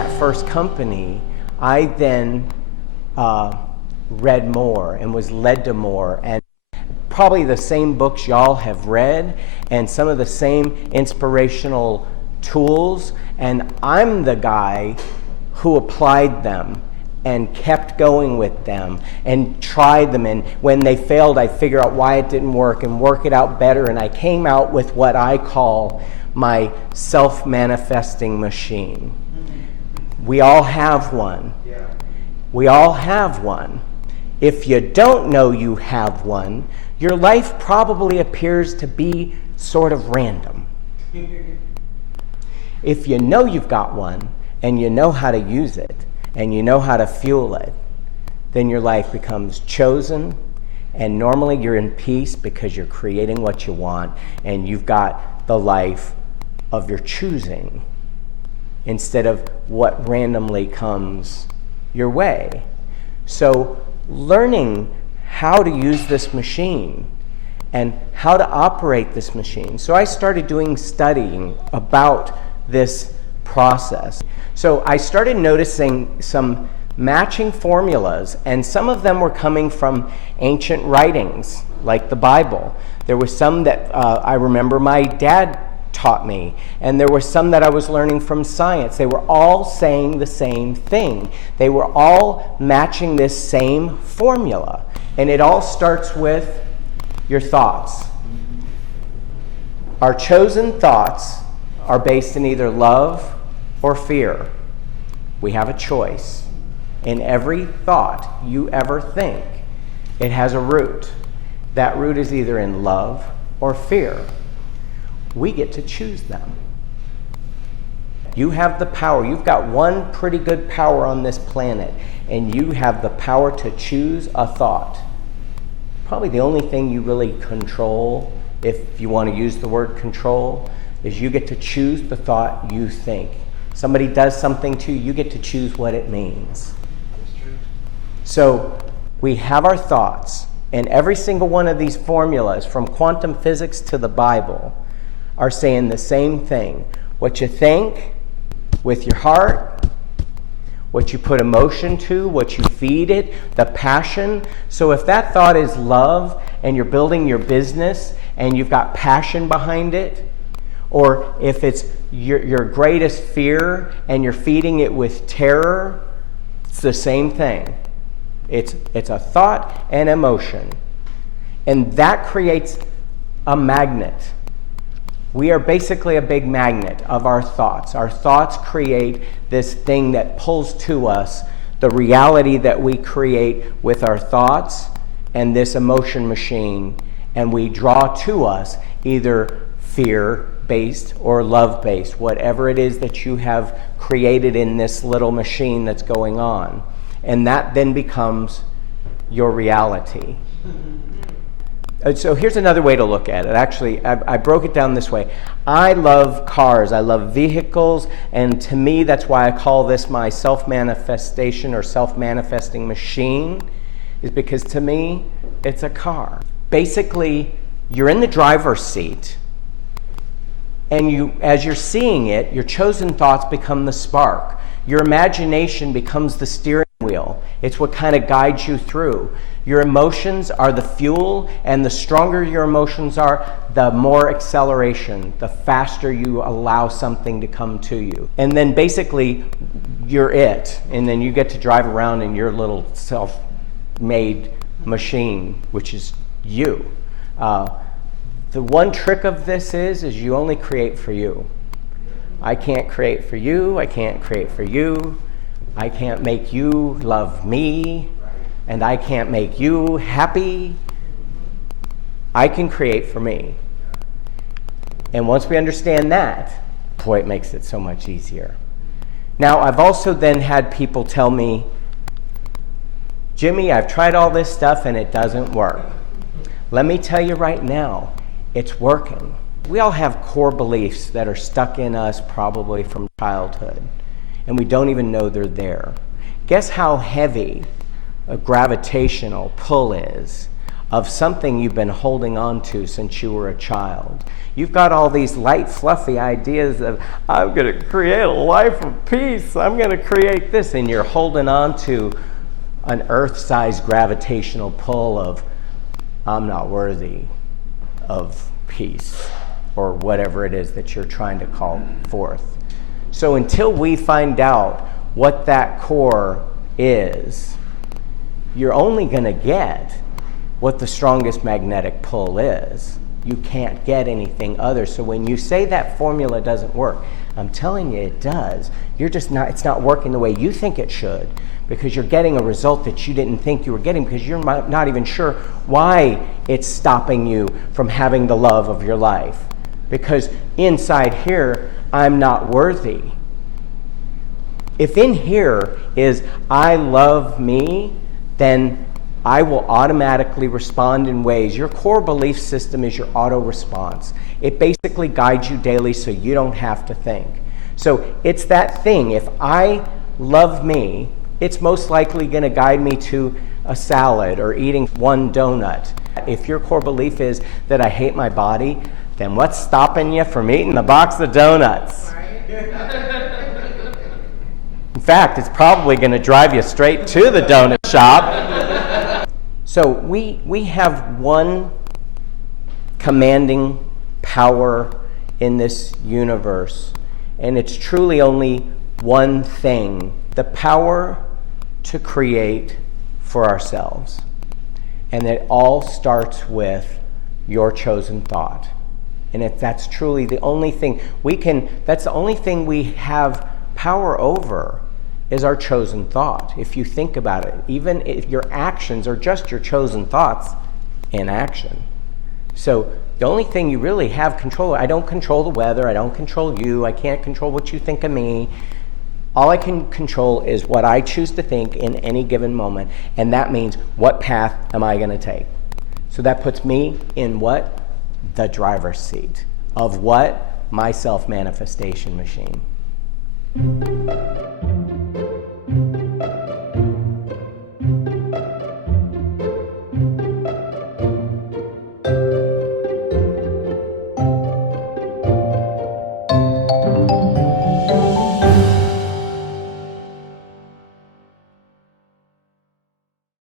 that first company, I then read more and was led to more, and probably the same books y'all have read and some of the same inspirational tools, and I'm the guy who applied them and kept going with them and tried them, and when they failed I figure out why it didn't work and work it out better, and I came out with what I call my self-manifesting machine. We all have one. We all have one. If you don't know you have one, your life probably appears to be sort of random. If you know you've got one and you know how to use it and you know how to fuel it, then your life becomes chosen, and normally you're in peace because you're creating what you want and you've got the life of your choosing instead of what randomly comes your way. So learning how to use this machine and how to operate this machine. So I started doing studying about this process. So I started noticing some matching formulas, and some of them were coming from ancient writings, like the Bible. There were some that I remember my dad taught me, and there were some that I was learning from science. They were all saying the same thing. They were all matching this same formula. And it all starts with your thoughts. Our chosen thoughts are based in either love or fear. We have a choice. In every thought you ever think, it has a root. That root is either in love or fear. We get to choose them. You have the power. You've got one pretty good power on this planet, and you have the power to choose a thought. Probably the only thing you really control, if you want to use the word control, is you get to choose the thought you think. Somebody does something to you, you get to choose what it means. That's true. So we have our thoughts, and every single one of these formulas, from quantum physics to the Bible, are saying the same thing. What you think with your heart, what you put emotion to, what you feed it, the passion. So if that thought is love and you're building your business and you've got passion behind it, or if it's your greatest fear and you're feeding it with terror, it's the same thing. It's a thought and emotion. And that creates a magnet. We are basically a big magnet of our thoughts. Our thoughts create this thing that pulls to us the reality that we create with our thoughts and this emotion machine, and we draw to us either fear-based or love-based, whatever it is that you have created in this little machine that's going on. And that then becomes your reality. So here's another way to look at it. Actually, I broke it down this way. I love cars. I love vehicles. And to me, that's why I call this my self-manifestation or self-manifesting machine, is because to me, it's a car. Basically, you're in the driver's seat, and as you're seeing it, your chosen thoughts become the spark. Your imagination becomes the steering wheel. It's what kind of guides you through. Your emotions are the fuel, and the stronger your emotions are, the more acceleration, the faster you allow something to come to you. And then basically, you're it. And then you get to drive around in your little self-made machine, which is you. The one trick of this is you only create for you. I can't create for you. I can't create for you. I can't make you love me. And I can't make you happy. I can create for me. And once we understand that, boy, it makes it so much easier. Now, I've also then had people tell me, Jimmy, I've tried all this stuff and it doesn't work. Let me tell you right now, it's working. We all have core beliefs that are stuck in us probably from childhood, and we don't even know they're there. Guess how heavy a gravitational pull is of something you've been holding on to since you were a child. You've got all these light, fluffy ideas of, I'm going to create a life of peace, I'm going to create this, and you're holding on to an earth-sized gravitational pull of, I'm not worthy of peace, or whatever it is that you're trying to call forth. So until we find out what that core is, you're only going to get what the strongest magnetic pull is. You can't get anything other. So when you say that formula doesn't work, I'm telling you it does. You're just not, it's not working the way you think it should, because you're getting a result that you didn't think you were getting, because you're not even sure why it's stopping you from having the love of your life. Because inside here, I'm not worthy. If in here is I love me, then I will automatically respond in ways. Your core belief system is your auto response. It basically guides you daily so you don't have to think. So it's that thing. If I love me, it's most likely going to guide me to a salad or eating one donut. If your core belief is that I hate my body, then what's stopping you from eating the box of donuts? In fact, it's probably going to drive you straight to the donut shop. So we have one commanding power in this universe, and it's truly only one thing: the power to create for ourselves. And it all starts with your chosen thought. And if that's truly the only thing that's the only thing we have power over, is our chosen thought. If you think about it, even if your actions are just your chosen thoughts in action. So the only thing you really have control, I don't control the weather, I don't control you, I can't control what you think of me. All I can control is what I choose to think in any given moment, and that means what path am I going to take. So that puts me in what? The driver's seat of what? My self-manifestation machine.